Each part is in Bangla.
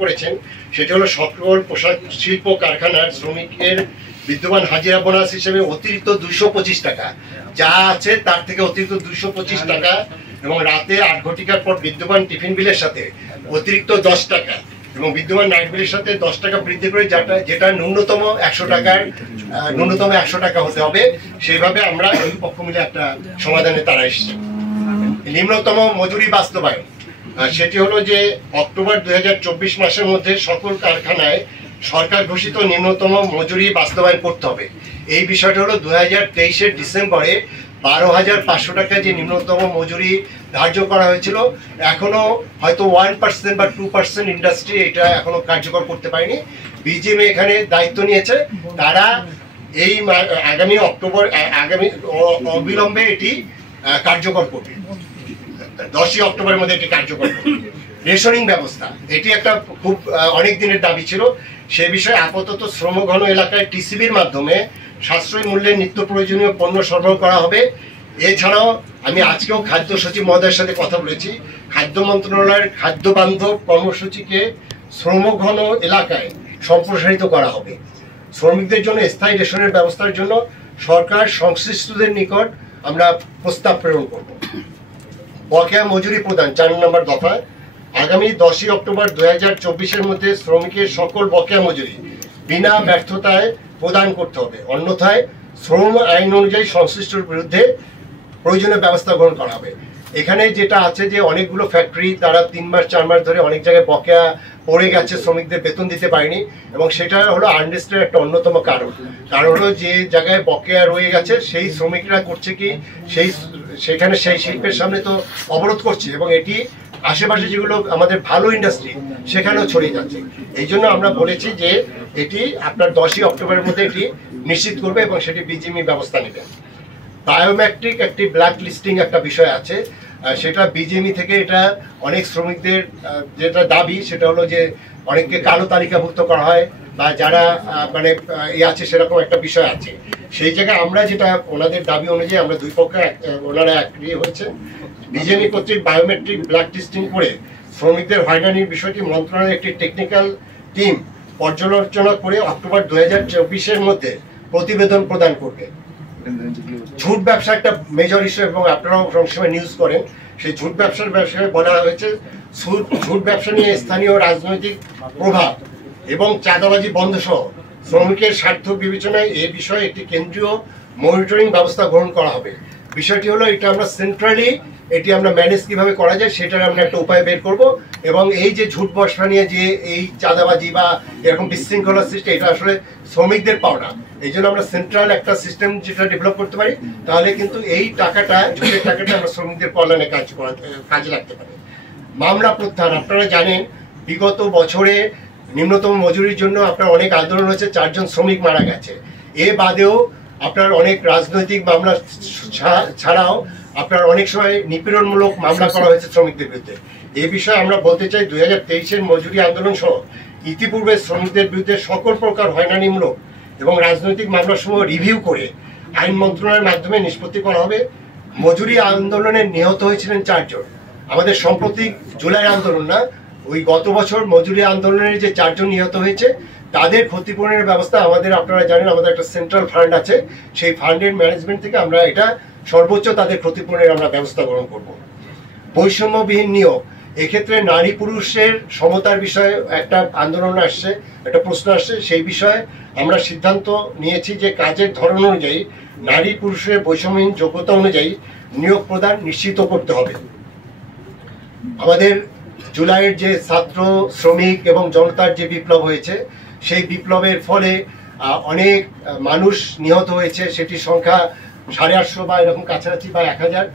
করেছেন সেটা হলো সকল পোশাক শিল্প কারখানার শ্রমিকের বিদ্যমান হাজিরা বোনাস হিসেবে অতিরিক্ত 225 টাকা যা আছে তার থেকে অতিরিক্ত 225 টাকা এবং রাতে 8 ঘটিকার পর বিদ্যমান টিফিন বিলের সাথে অতিরিক্ত 10 টাকা এবং বিদ্যমান নাইট বিলের সাথে 10 টাকা বৃদ্ধি করে যেটা ন্যূনতম 100 টাকা হতে হবে। সেইভাবে আমরা এই পক্ষ মিলে একটা সমাধানে তারা এসেছি। নিম্নতম মজুরি বাস্তবায়ন সেটি হলো যে অক্টোবর 2024 মাসের মধ্যে সকল কারখানায় সরকার ঘোষিত নিম্নতম মজুরি বাস্তবায়ন করতে হবে। এই বিষয়টা হলো 2023-এর ডিসেম্বরে 12,500 টাকা যে নিম্নতম মজুরি ধার্য করা হয়েছিল, এখনো হয়তো 1% বা 2% ইন্ডাস্ট্রি এটা এখনো কার্যকর করতে পারেনি। বিজিএমএ এখানে দায়িত্ব নিয়েছে, তারা এই আগামী অবিলম্বে এটি কার্যকর করবে। 10 অক্টোবরের মধ্যে এটি কার্যকর করবে। রেশনিং ব্যবস্থা এটি একটা খুব অনেক দিনের দাবি ছিল। সে বিষয়ে আপাতত শ্রমঘন এলাকায় টিসিবির মাধ্যমে সাশ্রয়ী মূল্যে নিত্য প্রয়োজনীয় পণ্য সরবরাহ করা হবে। এছাড়াও আমি আজকেও খাদ্য সচিব মহোদয়ের সাথে কথা বলেছি, খাদ্য মন্ত্রণালয়ের খাদ্য বান্ধব কর্মসূচিকে শ্রমঘন এলাকায় সম্প্রসারিত করা হবে। শ্রমিকদের জন্য স্থায়ী রেশনের ব্যবস্থার জন্য সরকার সংশ্লিষ্টদের নিকট আমরা প্রস্তাব প্রেরণ করব। বকেয়া মজুরি প্রদান 4 নম্বর দফা আগামী 10 অক্টোবর 2024-এর মধ্যে শ্রমিকের সকল বকেয়া মজুরি বিনা ব্যর্থতায় প্রদান করতে হবে, অন্যথায় শ্রম আইন অনুযায়ী সংশ্লিষ্টর বিরুদ্ধে প্রয়োজনীয় ব্যবস্থা গ্রহণ করা হবে। এখানে যেটা আছে যে অনেকগুলো ফ্যাক্টরি তারা 3 মাস 4 মাস ধরে অনেক জায়গায় বকেয়া পড়ে গেছে, শ্রমিকদের বেতন দিতে পারেনি এবং সেটা হলো আনরেস্টের একটা অন্যতম কারণ হলো যে জায়গায় বকেয়া রয়ে গেছে সেই শ্রমিকরা করছে কি সেখানে সেই শিল্পের সামনে তো অবরোধ করছে এবং এটি আশেপাশে যেগুলো আমাদের ভালো ইন্ডাস্ট্রি সেখানেও ছড়িয়ে যাচ্ছে। এই জন্য আমরা বলেছি যে এটি আপনার 10 অক্টোবরের মধ্যে এটি নিশ্চিত করবে এবং সেটি বিজিএমই ব্যবস্থা নেবে। বায়োমেট্রিক একটি ব্ল্যাক লিস্টিং একটা বিষয় আছে, সেটা বিজিএমই থেকে এটা অনেক শ্রমিকদের যেটা দাবি সেটা হলো যে অনেককে কালো তালিকাভুক্ত করা হয় বা যারা মানে আছে সেরকম একটা বিষয় আছে। সেই জায়গায় আমরা যেটা ওনাদের দাবি অনুযায়ী আমরা দুই পক্ষে ওনারা এগ্রি হয়েছে, বিজিএমই কর্তৃক বায়োমেট্রিক ব্ল্যাক লিস্টিং করে শ্রমিকদের হয়রানির বিষয়টি মন্ত্রণালয়ের একটি টেকনিক্যাল টিম পর্যালোচনা করে অক্টোবর 2024-এর মধ্যে প্রতিবেদন প্রদান করবে। ঝুট ব্যবসা একটা মেজর ইস্যু এবং আপনারাও সবসময় নিউজ করেন, সেই ঝুট ব্যবসার বিষয়ে বলা হয়েছে ঝুট ব্যবসা নিয়ে স্থানীয় রাজনৈতিক প্রভাব এবং চাঁদাবাজি বন্ধ সহ শ্রমিকের স্বার্থ বিবেচনায় এ বিষয়ে একটি কেন্দ্রীয় মনিটরিং ব্যবস্থা গ্রহণ করা হবে। বিষয়টি হলো এটা আমরা সেন্ট্রালি এটি আমরা ম্যানেজ কিভাবে করা যায় সেটার আমরা একটা উপায় বের করব এবং এই যে ঝুট ব্যবসা নিয়ে যে এই চাঁদাবাজি বা এরকম বিশৃঙ্খলা সৃষ্টি এটা আসলে শ্রমিকদের পাওনা। এই জন্য আমরা সেন্ট্রাল একটা সিস্টেম যেটা ডেভেলপ করতে পারি তাহলে কিন্তু এই টাকাটা ঝুটের টাকাটা আমরা শ্রমিকদের কল্যাণে কাজে লাগতে পারি। মামলা প্রত্যাহার আপনারা জানেন বিগত বছরে নিম্নতম মজুরির জন্য আপনার অনেক আন্দোলন হয়েছে, 4 জন শ্রমিক মারা গেছে। এ বাদেও আপনার অনেক রাজনৈতিক মামলা ছাড়াও আপনার অনেক সময় নিপীড়নমূলক মামলা করা হয়েছে শ্রমিকদের বিরুদ্ধে। এই বিষয়ে আমরা বলতে চাই 2023-এর মজুরি আন্দোলন সহ ইতিপূর্বে শ্রমিকদের বিরুদ্ধে সকল প্রকার হয়রানিমূলক এবং রাজনৈতিক মামলাসমূহ রিভিউ করে আইন মন্ত্রণালয়ের মাধ্যমে নিষ্পত্তি করা হবে। মজুরি আন্দোলনে নিহত হয়েছিলেন 4 জন। আমাদের সাম্প্রতিক জুলাই আন্দোলন না, ওই গত বছর মজুরি আন্দোলনের যে 4 জন নিহত হয়েছে তাদের ক্ষতিপূরণের ব্যবস্থা আমাদের আপনারা জানেন আমাদের একটা সেন্ট্রাল ফান্ড আছে, সেই ফান্ডের ম্যানেজমেন্ট থেকে আমরা এটা সর্বোচ্চ তাদের ক্ষতিপূরণের আমরা ব্যবস্থা গ্রহণ করব। বৈষম্যবিহীন নিয়োগ এক্ষেত্রে নারী পুরুষের সমতার বিষয়ে একটা আন্দোলন আসছে, একটা প্রশ্ন আসছে, সেই বিষয়ে আমরা সিদ্ধান্ত নিয়েছি যে কাজের ধরন অনুযায়ী নারী পুরুষের বৈষম্যহীন যোগ্যতা অনুযায়ী নিয়োগ প্রদান নিশ্চিত করতে হবে। আমাদের জুলাইয়ের যে ছাত্র শ্রমিক এবং জনতার যে বিপ্লব হয়েছে সেই বিপ্লবের ফলে অনেক মানুষ নিহত হয়েছে, সেটির সংখ্যা 850 বা এরকম কাছাকাছি বা 1000,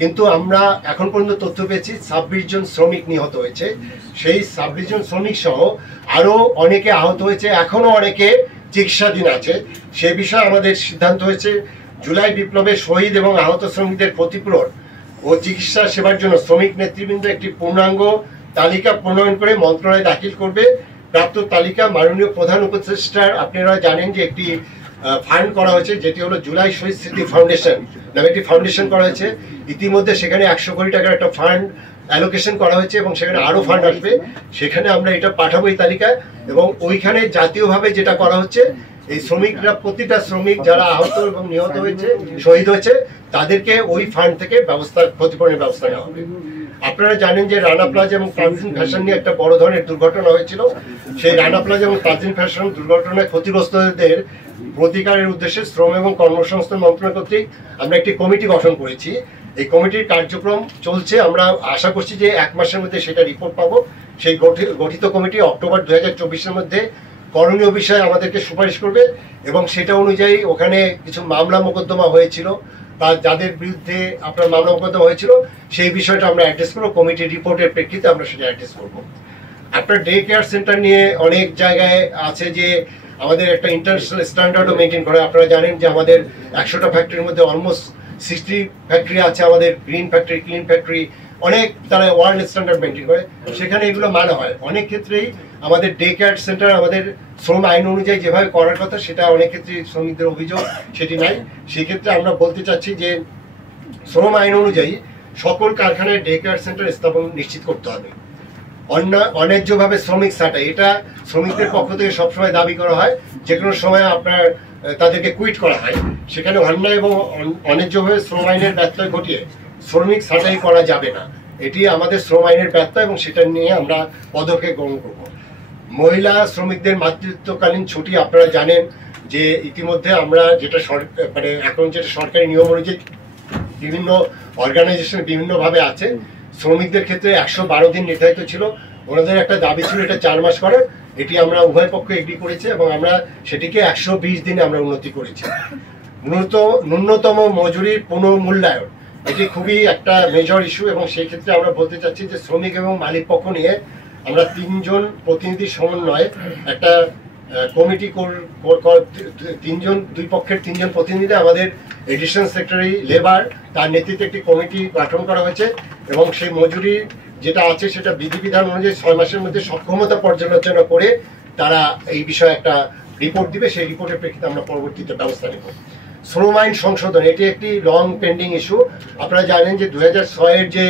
কিন্তু আমরা এখন পর্যন্ত তথ্য পেয়েছি 26 জন শ্রমিক নিহত হয়েছে। সেই 26 জন শ্রমিক সহ আরো অনেকে আহত হয়েছে, এখনো অনেকে চিকিৎসাধীন আছে। সে বিষয়ে আমাদের সিদ্ধান্ত হয়েছে জুলাই বিপ্লবে শহীদ এবং আহত শ্রমিকদের ক্ষতিপূরণ ও চিকিৎসা সেবার জন্য শ্রমিক নেতৃবৃন্দ একটি পূর্ণাঙ্গ তালিকা প্রণয়ন করে মন্ত্রণালয়ে দাখিল করবে। প্রাপ্ত তালিকা মাননীয় প্রধান উপদেষ্টার আপনারা জানেন যে একটি ফান্ড করা হয়েছে যেটি হলো জুলাই শহীদ স্মৃতি ফাউন্ডেশন নামে একটি ফাউন্ডেশন করা হয়েছে। ইতিমধ্যে সেখানে 100 কোটি টাকার একটা ফান্ড অ্যালোকেশন করা হয়েছে এবং সেখানে আরো ফান্ড আসবে, সেখানে আমরা এটা পাঠাবো এই তালিকায়। এবং ওইখানে জাতীয়ভাবে যেটা করা হচ্ছে, এই শ্রমিকরা, প্রতিটা শ্রমিক যারা আহত এবং নিহত হয়েছে, শহীদ হয়েছে, তাদেরকে ওই ফান্ড থেকে ক্ষতিপূরণের ব্যবস্থা নেওয়া হবে। আপনারা জানেন যে রানা প্লাজা এবং তানজিম ফ্যাশন নিয়ে একটা বড় ধরনের দুর্ঘটনা হয়েছিল। সেই রানা প্লাজা এবং তানজিম ফ্যাশন দুর্ঘটনায় ক্ষতিগ্রস্তদের প্রতিকারের উদ্দেশ্যে শ্রম এবং কর্মসংস্থান মন্ত্রণালয় কর্তৃক আমরা একটি কমিটি গঠন করেছি। এই কমিটির কার্যক্রম চলছে, আমরা আশা করছি যে 1 মাসের মধ্যে সেটা রিপোর্ট পাবো। সেই গঠিত কমিটি অক্টোবর 2024-এর মধ্যে করণীয় বিষয়ে আমাদেরকে সুপারিশ করবে এবং সেটা অনুযায়ী ওখানে কিছু মামলা মোকদ্দমা হয়েছিল বা যাদের বিরুদ্ধে আপনার মামলা মোকদ্দমা হয়েছিল সেই বিষয়টা আমরা অ্যাড্রেস করবো। কমিটির রিপোর্টের প্রেক্ষিতে আমরা সেটা অ্যাড্রেস করবো। আপনার ডে কেয়ার সেন্টার নিয়ে অনেক জায়গায় আছে যে আমাদের একটা ইন্টারন্যাশনাল স্ট্যান্ডার্ডও মেনটেন করে। আপনারা জানেন যে আমাদের 100টা ফ্যাক্টরির মধ্যে অলমোস্ট 60 ফ্যাক্টরি আছে, আমাদের গ্রিন ফ্যাক্টরি, ক্লিন ফ্যাক্টরি, অনেক তারা ওয়ার্ল্ড স্ট্যান্ডার্ড মেনটেন করে, সেখানে এগুলো মানা হয়। অনেক ক্ষেত্রেই আমাদের ডে কেয়ার সেন্টার আমাদের শ্রম আইন অনুযায়ী যেভাবে করার কথা সেটা অনেক ক্ষেত্রে শ্রমিকদের অভিযোগ সেটি নাই। সেই ক্ষেত্রে আমরা বলতে চাচ্ছি যে শ্রম আইন অনুযায়ী সকল কারখানায় ডে কেয়ার সেন্টার স্থাপন নিশ্চিত করতে হবে। অন্যায্যভাবে শ্রমিক ছাঁটাই, এটা শ্রমিকদের পক্ষ থেকে সবসময় দাবি করা হয়, যে কোনো সময় আপনার তাদেরকে কুইট করা হয়, সেখানে অন্যায় এবং অন্যায্যভাবে শ্রম আইনের ব্যত্যয় ঘটিয়ে শ্রমিক ছাঁটাই করা যাবে না। এটি আমাদের শ্রম আইনের ব্যত্যয় এবং সেটা নিয়ে আমরা পদক্ষেপ গ্রহণ করব। মহিলা শ্রমিকদের মাতৃত্বকালীন ছুটি আপনারা জানেন যে ইতিমধ্যে আমরা যেটা মানে এখন যেটা সরকারি নিয়ম অনুযায়ী বিভিন্ন অর্গানাইজেশন বিভিন্নভাবে আছে, শ্রমিকদের ক্ষেত্রে 112 দিন নির্ধারিত ছিল। ওনাদের একটা দাবি ছিল এটা 4 মাস করার, এটি আমরা উভয় পক্ষ এগ্রি করেছি এবং আমরা সেটিকে 120 দিনে আমরা উন্নতি করেছি। ন্যূনতম মজুরির পুনর্মূল্যায়ন, এটি খুবই একটা মেজর ইস্যু এবং সেই ক্ষেত্রে আমরা বলতে চাচ্ছি যে শ্রমিক এবং মালিক পক্ষ নিয়ে আমরা 3 জন প্রতিনিধির সমন্বয়ে একটা কমিটি দুই পক্ষের 3 জন প্রতিনিধি, আমাদের এডিশনাল সেক্রেটারি লেবার, তার নেতৃত্বে একটি কমিটি গঠন করা হয়েছে এবং সেই মজুরি যেটা আছে সেটা বিধিবিধান অনুযায়ী 6 মাসের মধ্যে সক্ষমতা পর্যালোচনা করে তারা এই বিষয়ে একটা রিপোর্ট দিবে। সেই রিপোর্টের প্রেক্ষিতে আমরা পরবর্তীতে ব্যবস্থা নেব। শ্রম আইন সংশোধন, এটি একটি লং পেন্ডিং ইস্যু। আপনারা জানেন যে 2006-এর যে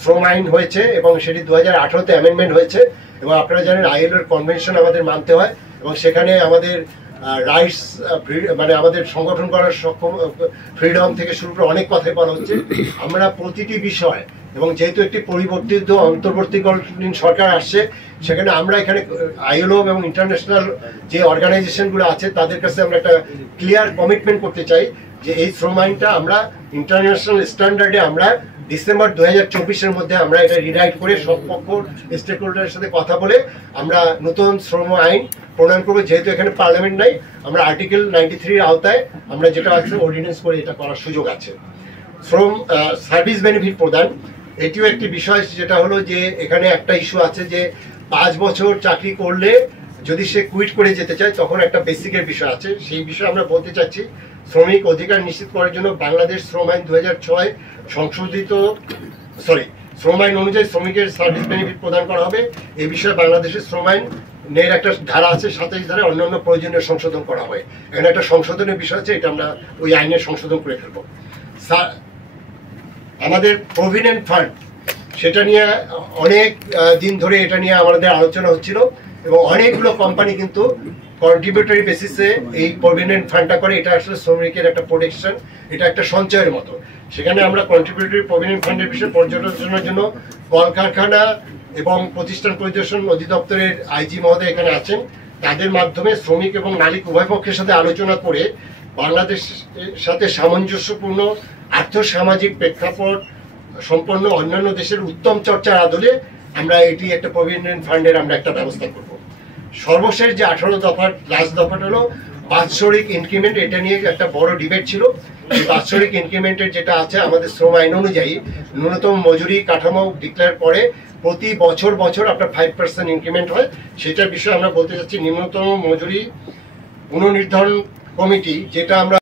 শ্রম আইন হয়েছে এবং সেটি 2018-তে অ্যামেন্ডমেন্ট হয়েছে এবং আপনারা জানেন আইএলওর কনভেনশন আমাদের মানতে হয় এবং সেখানে আমাদের রাইটস, মানে আমাদের সংগঠন করার ফ্রিডম থেকে শুরু করে অনেক কথাই বলা হচ্ছে। আমরা প্রতিটি বিষয় এবং যেহেতু একটি পরিবর্তিত অন্তর্বর্তীকালীন সরকার আসছে, সেখানে আমরা এখানে আইএলও এবং ইন্টারন্যাশনাল যে অর্গানাইজেশনগুলো আছে তাদের কাছে আমরা একটা ক্লিয়ার কমিটমেন্ট করতে চাই যে এই শ্রম আইনটা আমরা ইন্টারন্যাশনাল স্ট্যান্ডার্ডে আমরা ডিসেম্বর 2024-এর মধ্যে আমরা এটা রিরাইট করে সব পক্ষ স্টেক হোল্ডারের সাথে কথা বলে আমরা নতুন শ্রম আইন প্রণয়ন করবো। যেহেতু এখানে পার্লামেন্ট নাই, আমরা আর্টিকেল 93-এর আওতায় আমরা যেটা আছে অর্ডিন্যান্স করে এটা করার সুযোগ আছে। শ্রম সার্ভিস বেনিফিট প্রদান, এটিও একটি বিষয়, যেটা হলো যে এখানে একটা ইস্যু আছে যে 5 বছর চাকরি করলে যদি সে কুইট করে যেতে চায় তখন একটা বেসিকের বিষয় আছে। সেই বিষয়ে আমরা বলতে চাচ্ছি শ্রমিক অধিকার নিশ্চিত করার জন্য বাংলাদেশ শ্রম আইন 2006 সংশোধিত শ্রম আইন অনুযায়ী শ্রমিকের সার্ভিস বেনিফিট প্রদান করা হবে। এই বিষয়ে বাংলাদেশের শ্রম আইনের একটা ধারা আছে, 27 ধারায় অন্যান্য প্রয়োজনীয় সংশোধন করা হয়। এখানে একটা সংশোধনের বিষয় আছে, এটা আমরা ওই আইনের সংশোধন করে ফেলবো। আমাদের প্রভিডেন্ট ফান্ড, সেটা নিয়ে অনেক দিন ধরে এটা নিয়ে আমাদের আলোচনা হচ্ছিল এবং অনেকগুলো কোম্পানি কিন্তু কন্ট্রিবিউটরি বেসিসে এই প্রভিডেন্ট ফান্ডটা করে। এটা আসলে শ্রমিকের একটা প্রোটেকশন, এটা একটা সঞ্চয়ের মতো। সেখানে আমরা কন্ট্রিবিউটরি প্রভিডেন্ট ফান্ডের বিষয়ে পর্যালোচনার জন্য কলকারখানা এবং প্রতিষ্ঠান পরিদর্শন অধিদপ্তরের আইজি মহোদয় এখানে আছেন। তাদের মাধ্যমে শ্রমিক এবং মালিক উভয় পক্ষের সাথে আলোচনা করে বাংলাদেশের সাথে সামঞ্জস্যপূর্ণ আর্থসামাজিক প্রেক্ষাপট সম্পন্ন অন্যান্য দেশের উত্তম চর্চার আদলে আমরা এটি একটা প্রভিডেন্ট ফান্ডের আমরা একটা ব্যবস্থা করব। সর্বশেষ যে 18 দফার লাস্ট দফাটা হলো বাৎসরিক ইনক্রিমেন্ট। এটা নিয়ে একটা বড় ডিবেট ছিল। এই বাৎসরিক ইনক্রিমেন্টের যেটা আছে আমাদের শ্রম আইন অনুযায়ী ন্যূনতম মজুরি কাঠামো ডিক্লেয়ার পরে প্রতি বছর আপনার 5% ইনক্রিমেন্ট হয়। সেটার বিষয়ে আমরা বলতে চাচ্ছি নিম্নতম মজুরি পুনর্নির্ধারণ কমিটি, যেটা আমরা